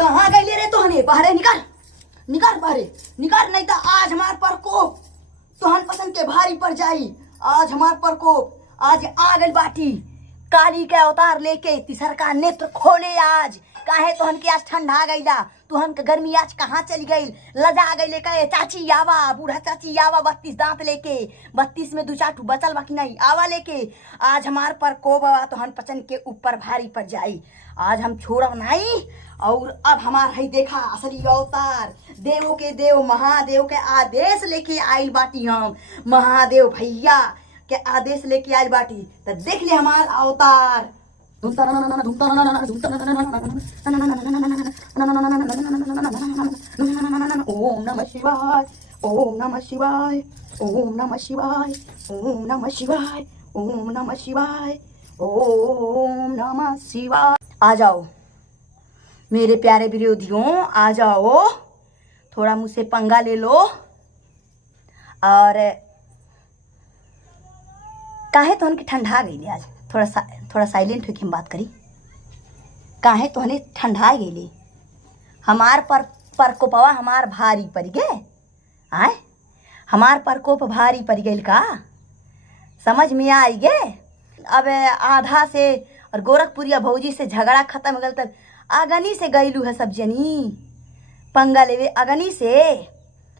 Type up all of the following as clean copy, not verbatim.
कहाँ गई रे तोहने? बाहरे निकाल, निकाल बाहरे निकाल, नहीं तो आज हमार प्रकोप तोहन पसंद के भारी पड़ जाई। आज हमार प्रकोप, आज आ गई बाटी काली के अवतार लेके, तीसर का नेत्र खोले आज। काहे तोहन के आज ठंडा गईला, तुहन के गर्मी आज कहाँ चली गई? लजा गई लेके चाची आवा, बूढ़ा चाची आवा 32 दांत लेके, 32 में 2-4 बचल बाकी नहीं, आवा लेके। आज हमार प्रकोप आवा तोहन पचन के ऊपर भारी पड़ जाई। आज हम छोड़ब नहीं। और अब हमार है देखा असली अवतार, देवों के देव महादेव के आदेश लेके आइल बाटी। हम महादेव भैया के आदेश लेके आइल बाटी, तो देख ले हमार अवतार। ओम नमः शिवाय, ओम नमः शिवाय, ओम नमः शिवाय, ओम नमः शिवाय, ओम नमः शिवाय, ओम नमः शिवाय। आ जाओ मेरे प्यारे विरोधियों, आ जाओ, थोड़ा मुझसे पंगा ले लो। और काहे तो उनकी ठंडा गई आज, थोड़ा साइलेंट होके हम बात करी। काहे तो हने ठंडा गई, हमार प्रकोपवा हमार भारी पड़ गए। आए हमार प्रकोप भारी पड़ गई का समझ में आई गे? अब आधा से और गोरखपुरिया भौजी से झगड़ा खत्म हो गया, तब अगनी से गईलू है सब जनी पंगा लेवे। अगनी से,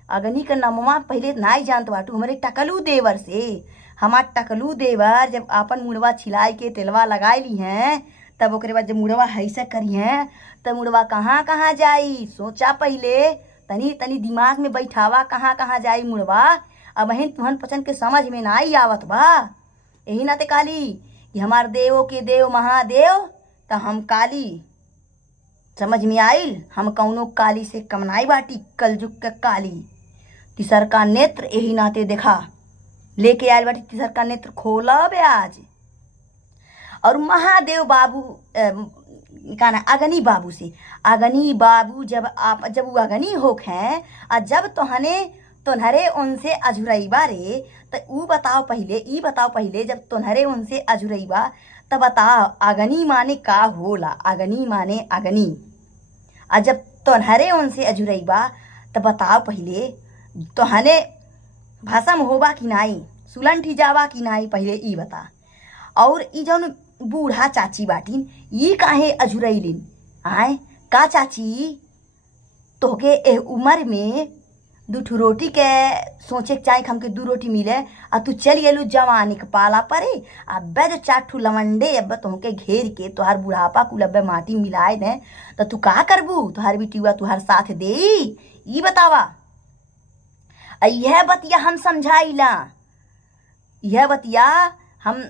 अगनी का नमवा पहले नहीं जानत बाटू, हमारे टकलू देवर से। हमार टकलू देवर जब अपन मुड़वा छिलाई के तेलवा लगाई ली हैं, तब ओकरे बाद जब मुड़वा ऐसा करी हैं, तब मुड़वा कहाँ कहाँ जाई? सोचा पहले, तनी तनी दिमाग में बैठावा कहाँ कहाँ जाई मुड़वा। अब बहन तुहन पसंद के समझ में ना आई आवत बा। यही नाते काली कि हमार देवों के देव महादेव, तो हम काली समझ में आइल। हम कौनो काली से कमनाई बाटी, कलजुग के काली। तीसर का नेत्र यही नाते देखा लेके आयल बाटी, तीसर का नेत्र खोला बे आज। और महादेव बाबू का ना अगनी बाबू से, अगनी बाबू जब वो अगनी होख हैं, और जब तोहरे उनसे अजुरैबा रे, तो ऊ बताओ पहले, ई बताओ पहले, जब तोहरे उनसे अजुरैबा तब बताओ अगनी माने का होला? अगनी माने अगनी। और जब तोहरे उनसे अजुरैबा तब बताओ पहले तोहने भसम होबा कि नहीं, सुलंठी जावा कि नहीं, पहले ई बता। और ई जौन बूढ़ा चाची बाटीन, ई काहे अजुरैलिन? आए का चाची तोहके ए उम्र में 2 रोटी के सोचे के चाहे हमके 2 रोटी मिले, आ तू चल गेलू जवानी के पाला परे। अब जो 4 लवंडे अब तोहके घेर के तोहार बुढ़ापा कुल अब माटी मिलाए दे, तो तू का करबू? तोहार बिटिया तुहार साथ दे? ई बतावा। यह बतिया हम समझाइला, यह बतिया हम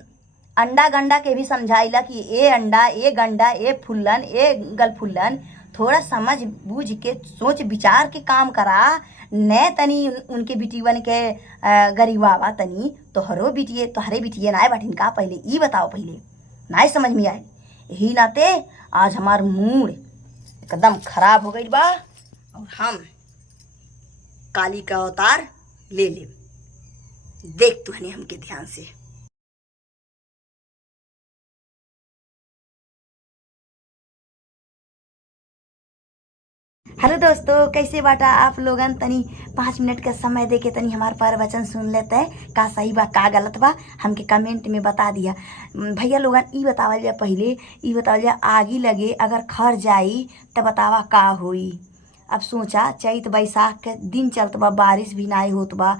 अंडा गंडा के भी समझाइला कि ए अंडा, ए गंडा, ए फुल्लन, ए गलफुल्लन। थोड़ा समझ बूझ के सोच विचार के काम करा, न तनी उनके बिटिवन के गरीबावा तनी तोहरे बिटिए नाय बाटिन का? पहले ई बताओ, पहले नाय समझ में आए। यही नाते आज हमार मूड एकदम खराब हो गई बा, और हम काली का अवतार ले ले। देख तू हने हमके ध्यान से। हेलो दोस्तों, कैसे बाटा आप लोगन? तनी 5 मिनट का समय दे के तनी हमार प्रवचन सुन लेते हैं, का सही बा का गलत बा हमके कमेंट में बता दिया। भैया लोगन ई बतावल जा, पहले ई बतावल जा, आगी लगे अगर खर जाई तब बतावा का होई? अब सोचा चैत बैसाख के दिन चलत बा, बारिश भी नाई होत बा,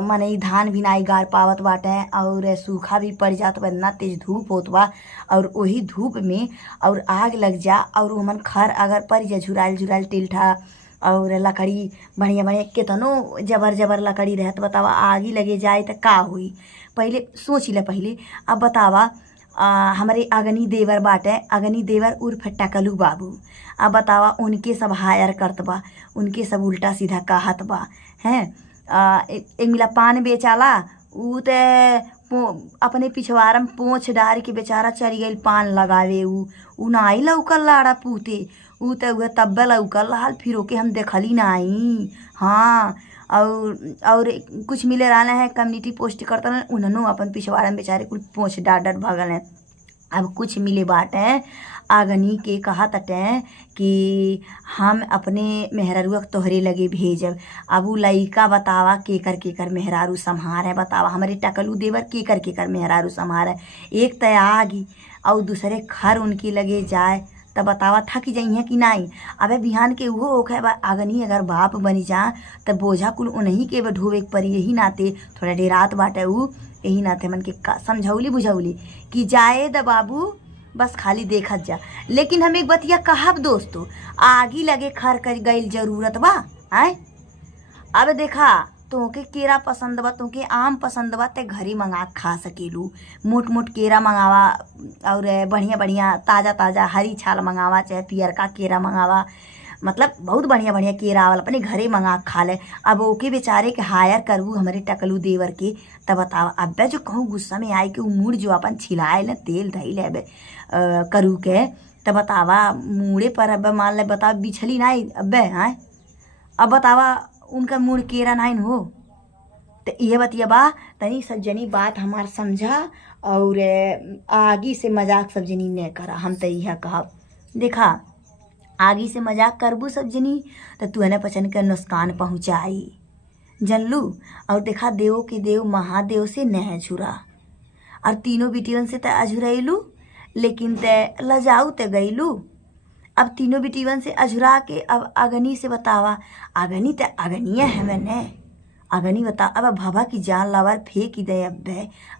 मने धान भी नाई गाड़ पावत बाटे, और सूखा भी पड़ जात बा, इतना तेज धूप होत बा। और वही धूप में और आग लग जा, और मन खर अगर पड़ जा, झुराल झुराल टिल्ठा और लकड़ी बढ़िया बढ़िया केतनो जबर जबर लकड़ी रहत, बतावा आगी लगे जाए तो का हुई? पहले सोच ले पहले। अब बतावा हमारे अगनी देवर बाटे, अगनी देवर उर्फ टकलू बाबू। अब बतावा उनके सब हायर करत बा, उनके सब उल्टा सीधा कहत बा हैं। एक मिला पान बेचाला, ऊ तो अपने पिछवारम पोंछ डार के बेचारा चली गई पान लगावे। ऊ नाई लौकल लाड़ा पूते, ऊ तो वह तब्बे लौकल रहल, फिर ओके हम देखली नाई। हाँ, और कुछ मिले रहना है कम्युनिटी पोस्ट करता ना, उन्होंने अपन पिछवाड़ा में बेचारे कुछ पोंछ डाट डाट भगल हैं। अब कुछ मिले बाटे आगनी के कहा तटे कि हम अपने मेहरारू तोहरे लगे भेजब। अब उ लइका बतावा केकर मेहरारू संहार है, बतावा हमारे टकलू देवर केकर मेहरारू संहार है। एक तय आगी और दूसरे खर उनकी लगे जाए तब बतावा थक जाइए कि नहीं। अबे बिहान के उहो होखे आगनी अगर बाप बनी जा तब बोझा कुल उन्हीं के ढोवे परी। यही नाते थोड़ा डेरात बाटे उ, यही नाते मन के समझौली बुझौली कि जाए द बाबू बस खाली देखत जा। लेकिन हम एक बतिया कहब दोस्तों, आगी लगे खर कर गईल जरूरत बा आए। अब देखा तोके केरा पसंद बा, तोके आम पसंद बा, ते घरे मंगा खा सकेलू। मोट मोट केरा मंगावा और बढ़िया बढ़िया ताज़ा ताज़ा हरी छाल मंगावा, चाहे पियर का केरा मंगावा, मतलब बहुत बढ़िया बढ़िया केरा आवल अपने घरे मंगा खा ले। अब ओके बेचारे के हायर करबू हमारे टकलू देवर के तब बतावा। अब जो कहूँ गुस्सा में आए कि वो मूड जो अपन छिलाए ले तेल धैल है करू के तब बतावा मूड़े पर। अब मान ले बतावा बिछली नहीं अब हाँ, अब बतावा उनका मूड केरा नहीं हो। तो ये बतिया बा तनी सब जनी बात हमार समझा और आगी से मजाक सब जनी न करा। हम तो यह कहब देखा आगी से मजाक करबू सब जनी तो तू है पचन के नुकसान पहुँचाई जनलू। और देखा देव के देव महादेव से न झुरा और तीनों बिटियन से त अझुरैलू, लेकिन ते लजाऊ ते गईलू। अब तीनों बिटिवन से अझुरा के अब अगनी से बतावा, अगनी ते अगनिया है मैंने अगनी बता। अब भाभा की जान लावर फेंक दे। अब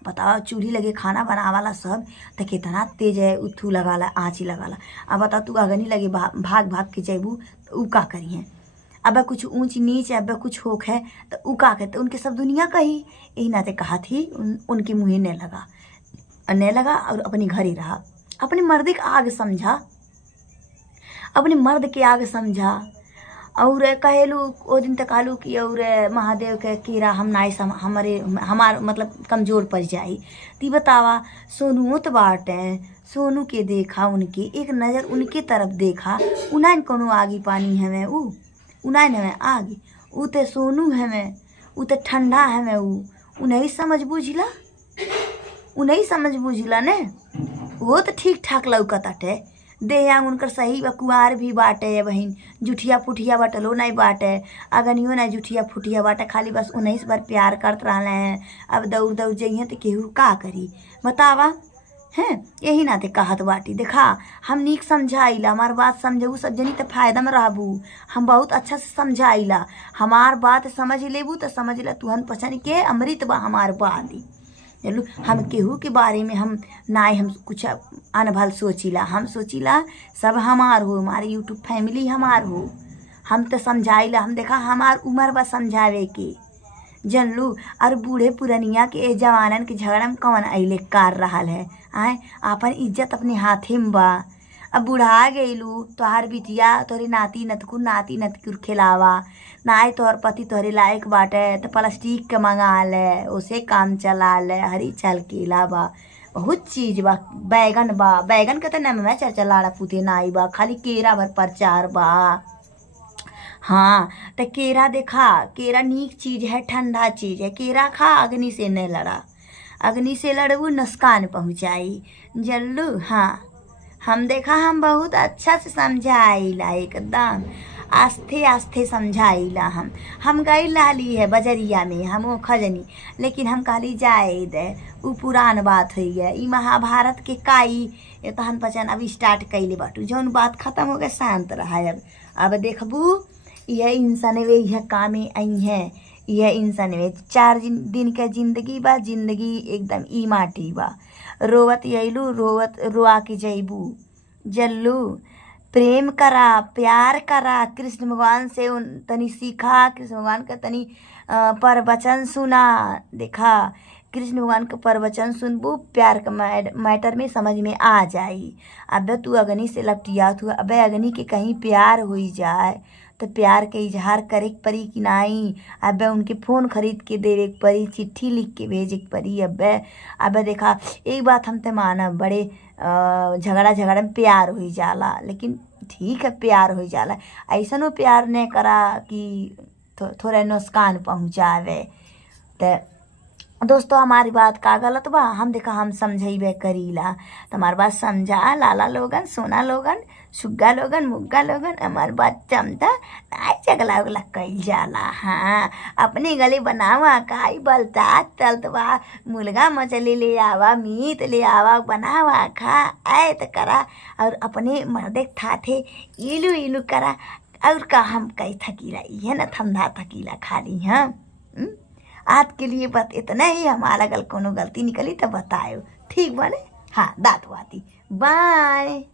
बतावा चूल्ही लगे खाना बनावाला सब तो कितना तेज है, उथू लगाला आँची लगाला। अब बता तू अगनी लगे भाग भाग के जैबू तो उ का करी है। अब कुछ ऊंच नीच अब कुछ होक है तो उ का कहते उनके सब दुनिया कही। यही नाते कहा थी उनके मुँह न लगा और अपने घर ही रहा। अपने मर्द के आग समझा, अपने मर्द के आग समझा। और कहेलू वो दिन तक कहलू कि और महादेव के कीड़ा हम नाई हमार मतलब कमज़ोर पड़ जाई। ती बतावा सोनू तो बाटे, सोनू के देखा उनके एक नज़र उनके तरफ देखा। उन्हें कोनो आगी पानी है मैं उन्हें हमें आगी उ ते सोनू है मैं उ ते ठंडा है मैं उन्हें समझ बुझला ने। वो तो ठीक ठाक लौकताटे देह उनकर सही कुआर भी बाटे बहन, जुठिया फुटिया बटलो नहीं बाटे, अगनियो नहीं जुठिया फुटिया बाटे, खाली बस 19 बार प्यार करत रहले हैं। अब दौड़ जइहे तो केहू का करी बतावा हैं। यही नाते कहत बाटी देखा हम नीक समझाइला, हमार बात समझू सब जनी तो फायदा में रहबू। हम बहुत अच्छा से समझाइला, हमार बात समझ लेबू तो समझ ला तुहन पछन के अमृत बा हमार बाली। चलो हम केहू के बारे में हम नाई हम कुछ अनभल सोचिला, हम सोचिला सब हमार हो, हमारे यूट्यूब फैमिली हमार हो। हम तो समझाइला, हम देखा हमार उम्र बा समझावे के जनलू। और बूढ़े पुरनिया के जवानन के झगड़ा में कौन अइले कार रहल है आए। अपन इज्जत अपने हाथे में बा। अब बुढ़ा गईलू तोहार बिटिया तोहरे नाती नतकुर खिलावा नाई तोहर पति तोहरे लायक बाटे तो प्लास्टिक के मंगा ले उसे काम चला ले। हरी छल केला बा बहुत चीज बा, बैगन के तो न मैं चर्चा लाड़ा पुते नाई बा, खाली केरा भर प्रचार बा। हाँ तो केरा देखा केरा नीक चीज है, ठंडा चीज है। केरा खा अग्नि से न लड़ा, अग्नि से लड़बू नुकसान पहुँचाई जल्लू। हाँ हम देखा हम बहुत अच्छा से समझाइला, एकदम आस्थे आस्थे समझाइला। हम गई लाली है बजरिया में हम खजनी, लेकिन हम कहली जाए दे उ पुरान बात हुई है। ई महाभारत के काई तहन पचन अब स्टार्ट कैले बाटू, जौन बात खत्म हो गए शांत रहा। अब देखबू यह इंसान वे यह कामे आई है, यह इंसान वे 4 दिन के जिंदगी बा, जिंदगी एकदम ई माटी बा। रोवत अइलू रोवत रोआ के जैबू जल्लू। प्रेम करा प्यार करा, कृष्ण भगवान से तनी सीखा, कृष्ण भगवान का तनी प्रवचन सुना। देखा कृष्ण भगवान का प्रवचन सुनबू प्यार का मैटर में समझ में आ जाई। अब तू अग्नि से लपटिया तू अब अग्नि के कहीं प्यार हो जाए तो प्यार के इजहार करे के परी कि नहीं। अब उनके फ़ोन खरीद के देवे के परी, चिट्ठी लिख के भेजे के परी। अब देखा एक बात हम तो मानब बड़े झगड़ा में प्यार हो जाला, लेकिन ठीक है प्यार हो जाला, ऐसा नो प्यार नहीं करा कि थोड़ा नुकसान पहुँचावे। तो दोस्तों हमारी बात का गलत बा, हम देखा हम समझेबे करीला, तो हमारी बात समझा लाला लोगन, सोना लोगन, सुग्गा लोगन, मुग्गा लोगन, हमारी बात चमता नाई चगला उगला कइल जाला। हाँ, अपनी गली बनावा काई बलता चलत बा, मुर्गा मछली ले आवा, मीट ले आवा, बनावा खा आए तो करा, और अपने मर्दे थे इलू इलू करा। और का हम कई थकीला, ये ना धंधा थकीला खाली। हाँ, आज के लिए बस इतना ही। हमारा अगर कोनो गलती निकली तो बताओ, ठीक बने। हाँ, दात बाती। बाय।